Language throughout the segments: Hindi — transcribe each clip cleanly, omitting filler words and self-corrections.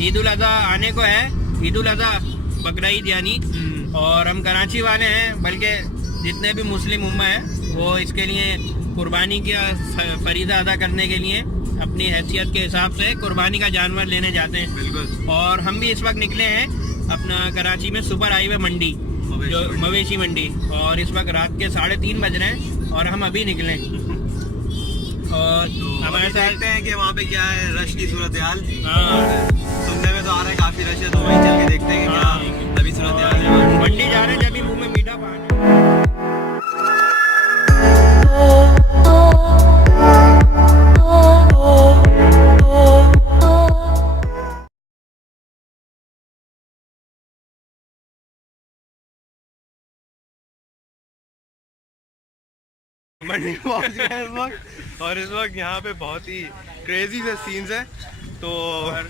ईद उल अज़हा आने को है, ईद उल अज़हा बकरा ईद यानी, और हम कराची वाले हैं, बल्कि जितने भी मुस्लिम उम्मा है वो इसके लिए कुर्बानी की फरीदा अदा करने के लिए अपनी हैसियत के हिसाब से कुर्बानी का जानवर लेने जाते हैं। बिल्कुल। और हम भी इस वक्त निकले हैं अपना कराची में सुपर हाईवे मंडी, जो मवेशी मंडी, और इस वक्त रात के 3:30 बज रहे हैं और हम अभी निकले। और हमारे देखते हैं कि वहाँ पे क्या है रश की सूरत हाल। सुनने में तो आ रहा है काफी रश है, तो वहीं चल के देखते हैं कि क्या अभी सूरत हाल है। मंडी जा रहे हैं, जब भी मुंह में मीठा पान है। मंडी पहुंच गए इस वक्त, और इस वक्त यहाँ पे बहुत ही क्रेजी से सीन्स है। तो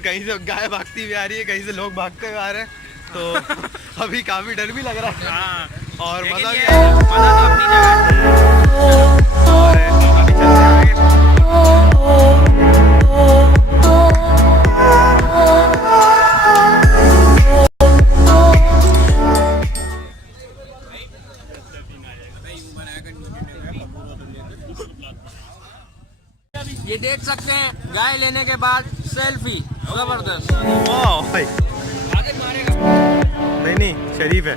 कहीं से गाय भागती हुई आ रही है, कहीं से लोग भागते हुए आ रहे हैं, तो अभी काफी डर भी लग रहा है। हाँ, और मजा भी मजा तो अपनी जगह। और अभी चलते हैं आगे। ये देख सकते हैं गाय लेने के बाद सेल्फी, जबरदस्त। वाह भाई, आगे मारेगा। नहीं शरीफ है।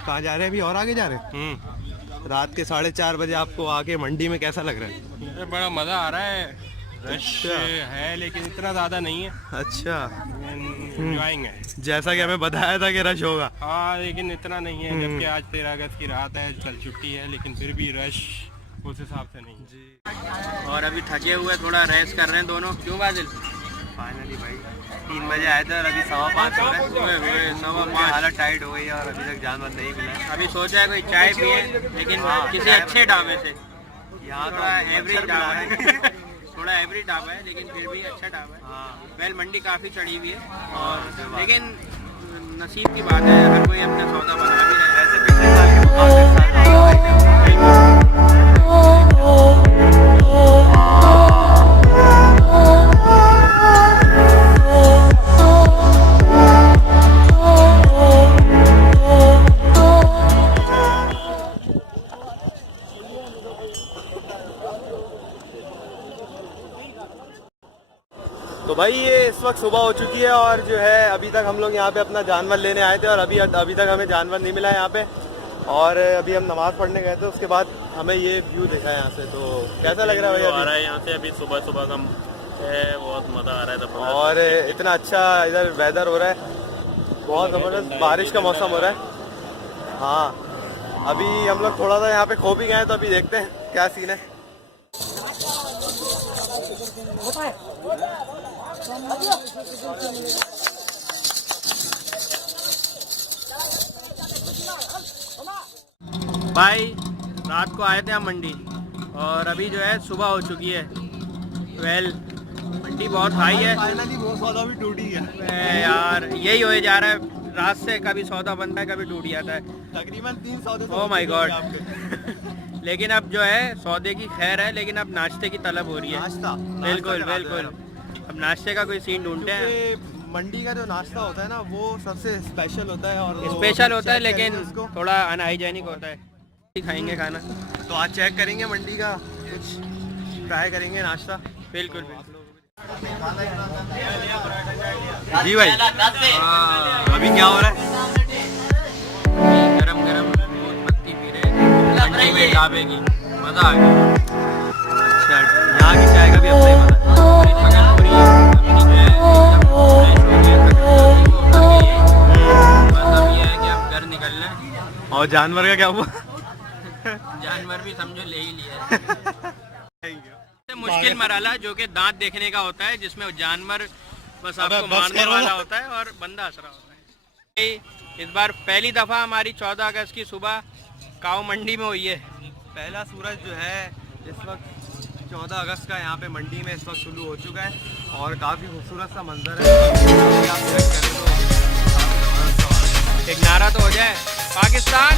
कहाँ जा रहे हैं अभी, और आगे जा रहे हैं? रात के 4:30 बजे आपको आके मंडी में कैसा लग रहा है? बड़ा मज़ा आ रहा है। रश है लेकिन इतना ज़्यादा नहीं है। अच्छा, एंजॉयिंग है। जैसा कि हमें बताया था कि रश होगा। हाँ, लेकिन इतना नहीं है, जबकि आज 13 अगस्त की रात है, कल छुट्टी है, लेकिन फिर भी रश उस हिसाब से नहीं जी। और अभी थके हुए थोड़ा रेस्ट कर रहे हैं दोनों। क्यों बादल? फाइनली भाई 3 बजे आए थे और अभी 5:15 हो रहे हैं। 5:15 हालत टाइट हो गई है और अभी तक जानवर नहीं मिला है। अभी सोचा है कोई चाय पिए, लेकिन किसी अच्छे ढाबे से। यहाँ थोड़ा तो एवरेज ढाबा है, थोड़ा एवरेज ढाबा है, लेकिन फिर भी अच्छा ढाबा है। हाँ। वेल मंडी काफ़ी चढ़ी हुई है, और लेकिन नसीब की बात है, हर कोई अपना सौदा बना भी रहा है। वैसे पिछले साल के मुकाबले इस साल ज़्यादा तो भाई ये इस वक्त सुबह हो चुकी है, और जो है अभी तक हम लोग यहाँ पे अपना जानवर लेने आए थे, और अभी तक हमें जानवर नहीं मिला है यहाँ पे। और अभी हम नमाज़ पढ़ने गए थे, उसके बाद हमें ये व्यू देखा है यहाँ से। तो कैसा लग रहा है भैया? आ रहा है यहाँ से अभी सुबह सुबह का है, बहुत मज़ा आ रहा है। और इतना अच्छा इधर वेदर हो रहा है, बहुत ज़बरदस्त बारिश का मौसम हो रहा है। हाँ, अभी हम लोग थोड़ा सा यहाँ पे खो भी गए हैं, तो अभी देखते हैं क्या सीन है। भाई रात को आए थे हम मंडी, और अभी जो है सुबह हो चुकी है। वेल मंडी बहुत हाई है। फाइनली वो सौदा भी टूट ही गया। यार यही हो जा रहा है, रात से कभी सौदा बनता है, कभी टूट जाता है। तकरीबन 3 सौदे। Oh my God. लेकिन अब जो है सौदे की खैर है, लेकिन अब नाश्ते की तलब हो रही है। नाश्ता बिल्कुल बिल्कुल, अब नाश्ते का कोई सीन ढूंढते हैं। मंडी का जो नाश्ता होता है ना, वो सबसे स्पेशल होता है, और स्पेशल होता है, लेकिन थोड़ा अनहाइजेनिक होता है। खाएंगे खाना तो आज चेक करेंगे मंडी का, कुछ ट्राई करेंगे नाश्ता। बिल्कुल। जी भाई, अभी क्या हो रहा है? गरम गरम पत्ती पी रहे मंडी में ढाबे की, मजा आ गया। अच्छा, यहाँ की चाय का भी अपना ही मजा है। और जानवर का क्या हुआ? जानवर भी समझो ले ही लिया है। मुश्किल मरहला जो कि दांत देखने का होता है, जिसमें जानवर बस आपको मारने वाला होता है और बंदा हंस रहा होता है। इस बार पहली दफ़ा हमारी 14 अगस्त की सुबह काऊ मंडी में हुई है। पहला सूरज जो है इस वक्त 14 अगस्त का यहाँ पे मंडी में इस वक्त शुरू हो चुका है और काफ़ी खूबसूरत सा मंजर है। आप चेक करें तो एक नारा तो हो जाए, पाकिस्तान